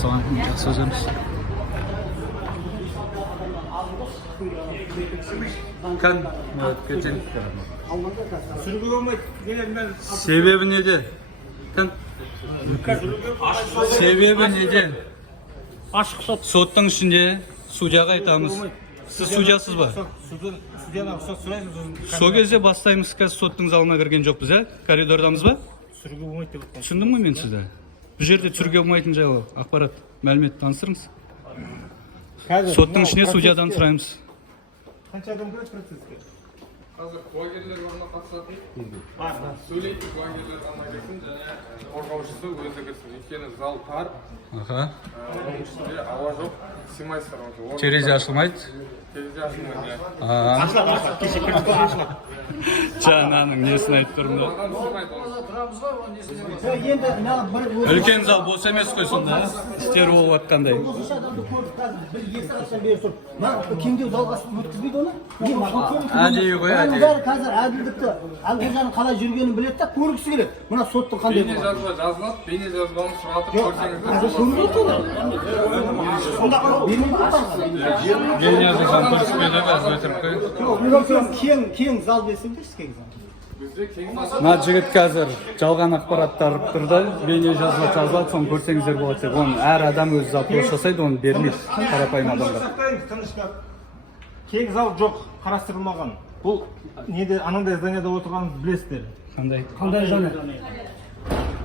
Soğan жақсы өземіз. Kan, geçen. Sebebi nedir? Kan. Sebebi nedir? Ашық сот. Соттың ішінде судьяға айтамыз. Сіз судьясыз ба? Судьядан сот сұраймыз. Сол кезде бастаймыз. Қазір соттың залына кірген жоқпыз, ә? Коридордамыз ба? Түсіруге болмайды деп отқан. Түсіндім ғой мен сізді. Бұл жерде түсіруге болмайтын жайлы ақпарат, мәлімет таныстырыңыз. Соттың ішіне судьядан сұраймыз. Қанша адам кіреді процесске? Қазір куәгерлер орнына қатысатын. Сөйлейтін куәгерлер ғана кірсін және қорғаушысы өзі кірсін. Өйткені зал тар. Аха. Ішінде ауа жоқ, сыймайсыздар уже. Терезе ашылмайды. Терезе ашылмайды. Ашылады. Кеше кіріп қалған ашылады. Жаңаның несін айтып тұрмын да. Адам сыймайды ол. Үлкен зал бос емес қой сонда, істер болып жатқандай. Әдейі ғой, әдейі. Қазір әділдікті, Әлқожаның қалай жүргенін біледі да, көргісі келеді. Мына соттың қандай Бейне жазба жазылады, бейне жазбаны сұратып Бейне жазылған көріспеді, бәз өтіріп қой. Кең зал десеңдерші, кең зал. Мына жігіт қазір жалған ақпараттар тұрды, бейне жазылады, соны көрсеңіздер болады деп. Оны әр адам өзі запрос жасайды, оны бермейді қарапайым адамдар. Кең зал жоқ, қарастырылмаған. Бұл неде анандай зданияда отырғанын білесіздер. Қандай? Қандай здание?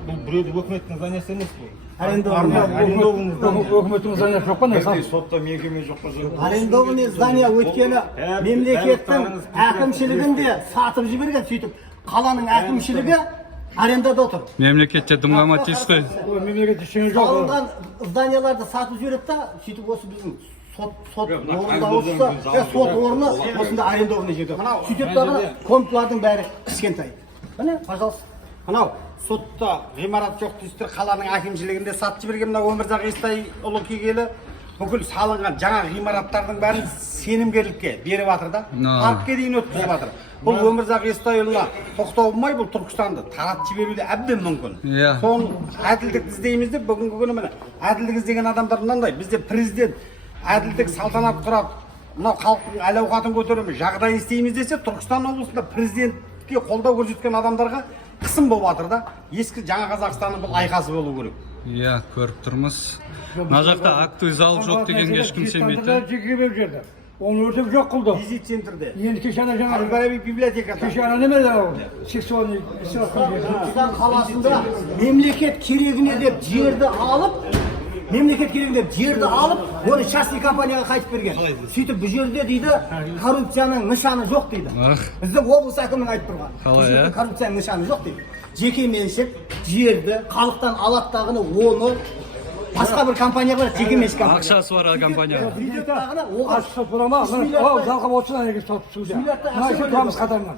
Бұл біреудің өкіметтің зданиясы емес бұл. Арендованный Өкіметтің зданиясы жоқ па не? Сотта мекеме жоқ па? Арендованный здание өткені мемлекеттің әкімшілігінде сатып жіберген, сөйтіп қаланың әкімшілігі арендада отыр. Мемлекетте дымғама тиіс қой. Мемлекет ештеңе жоқ. Алынған зданияларды сатып жібереді да, сөйтіп осы біздің сот орындаушысы, сот орны осында арендованный жерде. Сөйтіп дағы комплардың бәрі кішкентай. Міне, пожалуйста. Мынау сотта ғимарат жоқ дейсіздер, қаланың әкімшілігінде сатып жіберген мына Өмірзақ Естайұлы келгелі бүкіл салынған жаңа ғимараттардың бәрін сенімгерлікке беріп жатыр да. Паркке дейін өткізіп жатыр. Бұл Өмірзақ Естайұлына тоқтау болмай, бұл Түркістанды таратып жіберуде әбден мүмкін. Соны әділдік іздейміз деп бүгінгі күні міне әділдік іздеген адамдар мынандай. Бізде президент әділдік салтанат құрап, мынау халықтың әл ауқатын көтереміз, жағдайын істейміз десе, Түркістан облысында президентке қолдау көрсеткен адамдарға қысым болып жатыр да. Ескі жаңа Қазақстанның бұл айқасы болу керек. Иә, көріп тұрмыз. Мына жақта актовый зал жоқ дегенге ешкім сенбейді. Onu ördüm yok kıldı. Визит центрде. Yeni keşana cana. Al-Farabi bibliotekada. Keşana ne mi o? Seksüel israf ediyor. Түркістан қаласында мемлекет керегіне деп жерді алып, оны частный компанияға қайтып берген. Сөйтіп бұл жерде дейді, коррупцияның нышаны жоқ дейді. Біздің облыс әкімінің айтып тұрған. Қалай, коррупцияның нышаны жоқ дейді. Жеке меншік жерді халықтан алаттағыны оны басқа бір компания бар, жеке меншік компания. Ақшасы бар компания. Açsa burama, o dalga olsun hani satıp suya. Nasıl tutamız kadarından.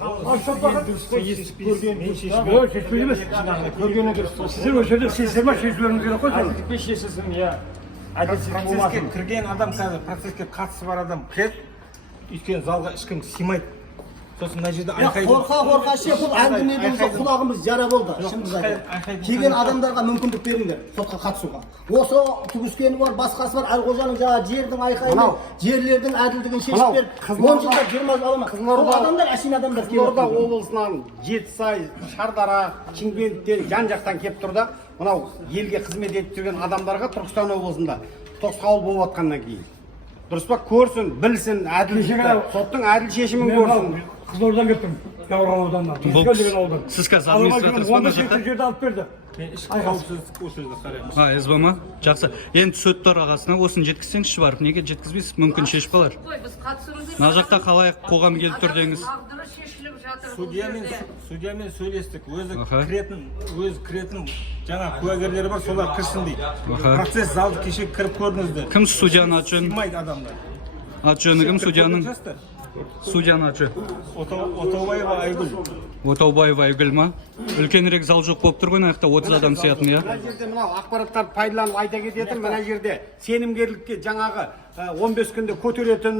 Yok, hiç bilmez. Sizin o sözde sistema sözleriniz yok mu? Әділдік шешілсін, иә. Әділсіз болмасын. Кірген адам қазір, процесске қатысы бар адам кіреді, өйткені залға ешкім сыймайды. Сосын мына жерде айқайды. Қорқа ше, бұл әңгімеден құлағымыз жара болды. Келген адамдарға мүмкіндік беріңдер сотқа қатысуға. Осы түгіскені бар, басқасы бар, Әлқожаның жаңа жердің айқайы, жерлердің әділдігін шешіп беріп, 10 жылда 20 алама. Сол адамдар әшейін адамдар келіп Қызылорда облысынан Жетісай, Шардара, Шымкенттен жан-жақтан келіп тұр да, мынау елге қызмет етіп жүрген адамдарға Түркістан облысында тосқауыл болып жатқаннан кейін. Дұрыс па, көрсін, білсін, соттың әділ шешімін көрсін. Қызылордадан кеттім. Yavru oğuldanlar. Сіз қазір администраторсыз ба мына жақта? Жерді алып берді. СБ ма? Жақсы. Енді сот төрағасына осыны жеткізсеңізші барып, неге жеткізбейсіз? Мүмкін шешіп қалар. Мына жақта қалай қоғам келіп тұр деңіз. Судьямен сөйлестік. Өзі кіретін жаңа куәгерлері бар, солар кірсін дейді. Процесс залды кеше кіріп көрдіңіздер. Кім судьяны аты жөні? Сыймайды адамдар. Аты жөні кім судьяның? Судьяны аты жөні. Отаубаева Айгүл. Отаубаева Айгүл ма? Үлкенірек зал жоқ болып тұр ғой, аяқта 30 адам сиятын, иә? Мына жерде мынау ақпараттарды пайдаланып айта кететін, мына жерде сенімгерлікке жаңағы 15 күнде көтеретін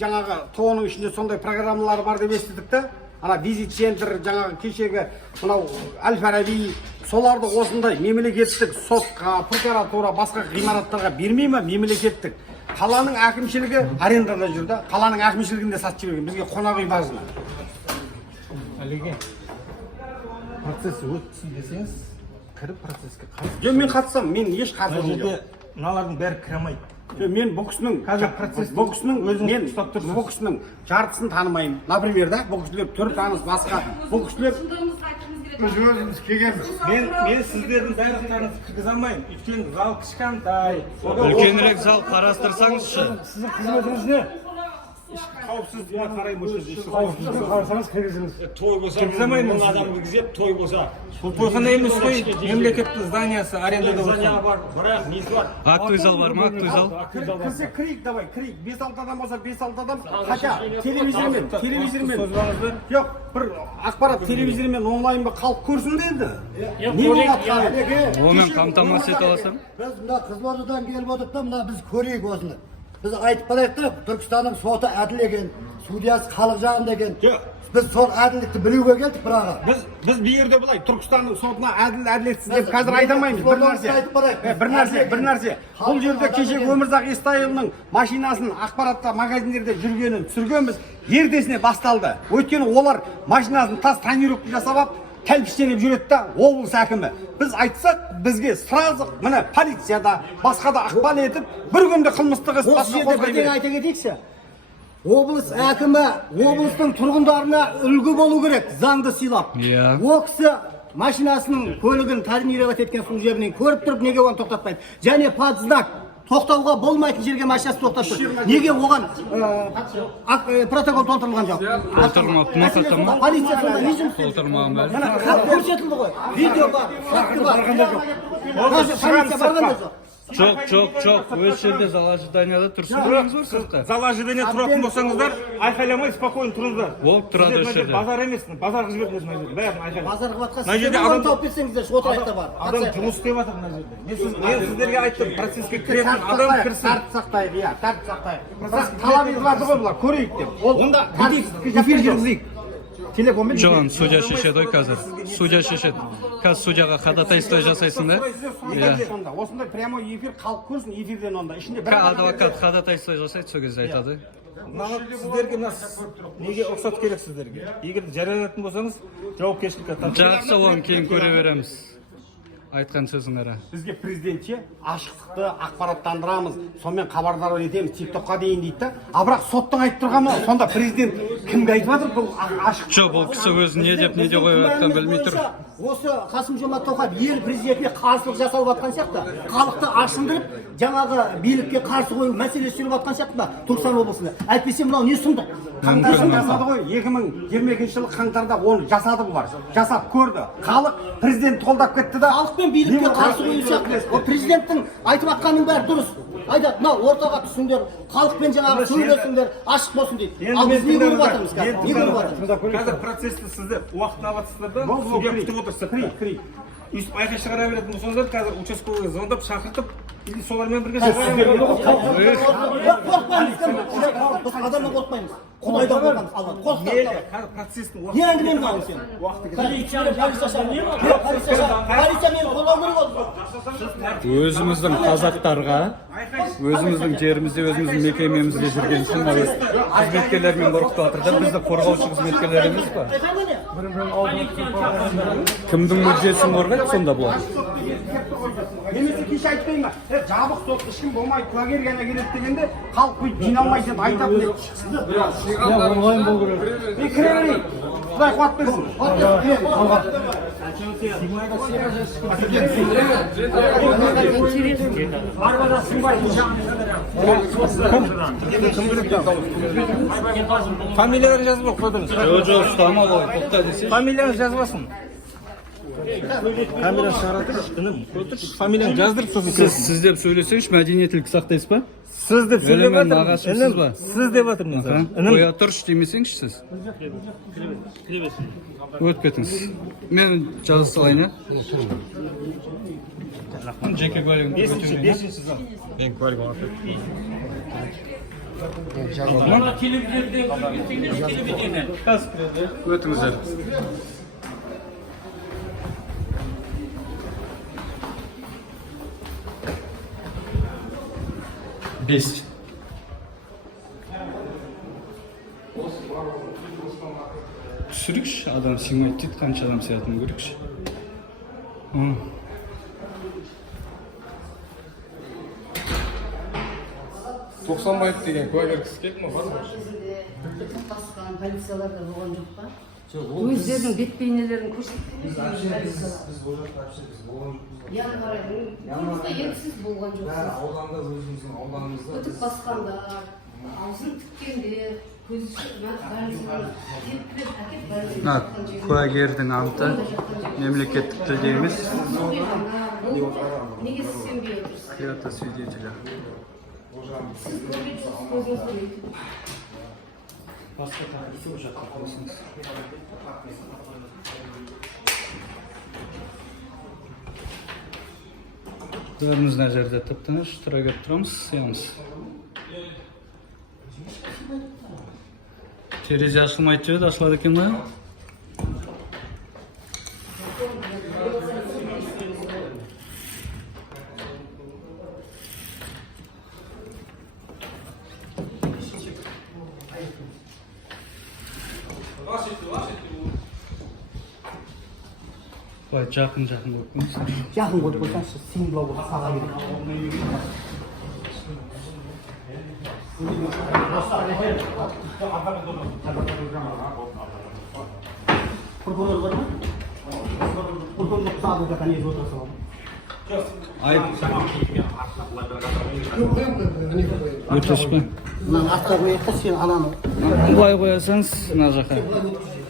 жаңағы тоғының ішінде сондай программалар бар деп естідік та. Ана визит центр жаңағы кешегі мынау Әл-Фараби соларды осындай мемлекеттік сотқа, прокуратура, басқа ғимараттарға бермей ме? Мемлекеттік қаланың әкімшілігі арендада жүр да, қаланың әкімшілігінде сатып жіберген. Бізге қонақ үй важно. Олеге, процесс өтсін десеңіз, кіріп процесске қатысып. Жоқ, мен қатысам, мен еш қарсы Бұл жоқ. жерде мыналардың бәрі кіре алмайды. Мен бұл кісінің бұл кісінің жартысын танымаймын. Например, да, бұл кісілер түр таныс басқа. Бұл кісілер өзіміз келгенбіз. Мен сіздердің барлықтарыңызды кіргізе алмаймын. Өйткені зал кішкентай. Үлкенірек зал қарастырсаңызшы. Сіздің қызметіңіз не? Қауіпсіздігіне қарай бұл жерде еш Қауіпсіздікке қарасаңыз кіргізіңіз. Той болса, кіргізе алмаймын. мың адам кіргізіп, той болса. Бұл тойхана емес қой, мемлекеттік зданиясы арендада Здания болса. бар, бірақ несі бар. Актовый зал бар ма? Актовый зал? Кірсе кірейік, давай, кірейік. 5-6 адам болса 5-6 адам. Хотя телевизормен. Жоқ, бір ақпарат телевизормен онлайн ба халық көрсін де енді. Не болады? Онымен қамтамасыз ете аласың? Біз мына Қызылордадан келіп отырдық та, мына біз көрейік осыны. Біз айтып барайық та, Түркістанның соты әділ екен, судьясы халық жағында екен. Біз сол әділдікті білуге келдік бірақ. Біз бір жерде былай Түркістанның сотына әділетсіз деп қазір айта алмаймыз. Бір нәрсе. Бұл жерде кешегі Өмірзақ Естайұлының машинасын ақпаратта магазиндерде жүргенін түсіргенбіз. Ертесіне басталды. Өйткені олар машинасын тас тонировка жасап алып тәлпіштеніп жүреді да облыс әкімі. Біз айтсақ, бізге сразу міне полицияда басқа да ықпал етіп, бір күнде қылмыстық іс Осы жерде бірдеңе айта кетейікші. Облыс әкімі облыстың тұрғындарына үлгі болу керек, заңды сыйлап. Иә. Ол кісі машинасының көлігін тонировать еткен сол жерінен көріп тұрып, неге оны тоқтатпайды? Және подзнак тоқтауға болмайтын жерге машинасы тоқтатып тұр. Неге оған протокол толтырылған жоқ? Толтырмапты ма, хаттама? Полиция сонда не жұмыс істейді? Толтырмаған ба? Мына көрсетілді ғой. Видео бар, факты бар. Полиция барғанда жоқ. Жоқ. Өз жерде зал ожиданияда тұрсын дейміз ғой сізді. Зал ожидания тұратын болсаңыздар, айқайламай спокойно тұрыңыздар. Болып тұрады осы жерде. Базар емес, базарға жіберіңіз мына жерде. Бәрін айқайлап. Базарға батқан Мына жерде сіздер адам тауып берсеңіздер, отырайық та бар. Адам жұмыс істеп жатыр мына жерде. Мен сіздерге айттым, процесске кіретін адам кірсін. Тәртіп сақтайық, иә, тәртіп сақтайық. Бірақ талап етілады ғой бұлар, көрейік деп. Онда Эфир жүргізейік. Телекоммен. Жоқ, судья шешеді ғой қазір. Судья шешеді. Қазір судьяға ходатайство жасайсың да? сонда осындай прямой эфир халық көрсін эфирден онда. Ішінде бір Адвокат ходатайство жасайды, сол кезде айтады. Сіздерге неге ұқсат керек сіздерге? Егер жарияланатын болсаңыз, жауапкершілікке тартылады. Жақсы, оны кейін көре береміз. Айтқан сөзің ара. бізге президентше ашықтықты ақпараттандырамыз, сонымен хабардар етеміз, тиктокқа дейін дейді да. А бірақ соттың айтып тұрғаны, сонда президент кімге айтып жатыр бұл ашық? Жоқ, бұл кісі өзі не деп не қойып жатқанын білмей тұр. Осы Қасым-Жомарт Тоқаев ел президентіне қарсылық жасалып жатқан сияқты, халықты ашындырып, жаңағы билікке қарсы қою мәселесі жүріп жатқан сияқты ба Түркістан облысында. Әйтпесе мынау не сұмдық? Қаңтарда жасады ғой, 2022 жылы қаңтарда оны жасады бұлар. Жасап көрді. Халық президентті қолдап кетті да. Халық пен билікке қарсы қою сияқты. Ол президенттің айтып жатқанының бәрі дұрыс. Айтады, мынау ортаға түсіңдер, халықпен жаңағы сөйлесіңдер, ашық болсын дейді. Ал біз не көріп жатырмыз қазір? Не көріп жатырмыз? Қазір процессті сіздер уақытын алатсыздар да, судья күтіп отырсыздар. Кірейік. Өйстіп айқай шығара беретін болсаңыздар, қазір участковыйға звондап, шақыртып, солармен бірге Біз адамнан қорқпаймыз. Құдайдан қорқамыз. Алла, қорқамыз. қазір процесстің Не әңгімені қалың сен? Полиция мені қолдау керек ол. Өзіміздің қазақтарға, өзіміздің жерімізде, өзіміздің мекемемізде жүрген үшін қызметкерлермен қорқытып жатыр да, бізді қорғаушы қызметкерлер емес па? Кімдің мүддесін қорғайды сонда бұлар? Немесе кеше айтпай ма? Жабық сот ешкім болмайды, куәгер ғана келеді дегенде халық бүйтіп жиналмайды деп айтатын еді. Онлайн болу керек. Мен кіре берейін. Құдай қуат берсін. Фамилияны жазып қойдыңыз. Жоқ, ұстама ғой, тоқта десе. Фамилияны жазбасын. Камера шығаратыр, фамилияны жаздырып сосын. Сіз деп сөйлесеңіз, мәдениеттілік сақтайсыз ба? Сіз деп сөйлеп Мен нағашымсыз ба? Сіз деп жатырмын. Қоя тұршы демесеңізші сіз. Өтіп кетіңіз. Мен жаза салайын, ә? Жеке куәлігімді көтерейін, ә? Мен куәлігім алып. Өтіңіздер. 5. Түсірікші, адам сыймайды дейді, қанша адам сыятынын көрейікші. Тоқсанбаев деген куәгер кісі келді ма? Бар ма? басқан полициялар да болған жоқ па? Өздерінің бет бейнелерін көрсеткен. Январьда еріксіз болған жоқсыз. Ауданда өзіміздің ауданымызда Өтіп басқандар, аузын тіккендер, көзі Мына куәгердің анты мемлекеттік тілде емес. неге сенбей отырсыз? Клятва свидетеля. Сіз көрген жоқсыз, көзіңіз көрмейді. Басқа тарихи ол жаққа қойсаңыз. Бәріміз мына жерде тып-тыныш тұра келіп тұрамыз, сиямыз. Терезе ашылмайды жеді, ашылады екен ба? Былай жақын болып қойыңыздар. Жақын қойып қойсаңшы, сыйымдылау болып саға береді. Прокурор бар ма? Прокурор сабы да конец отырса бар. Өтіш пе? Мына астқа қояйық та сен ананы. Былай қоясаңыз, мына жаққа.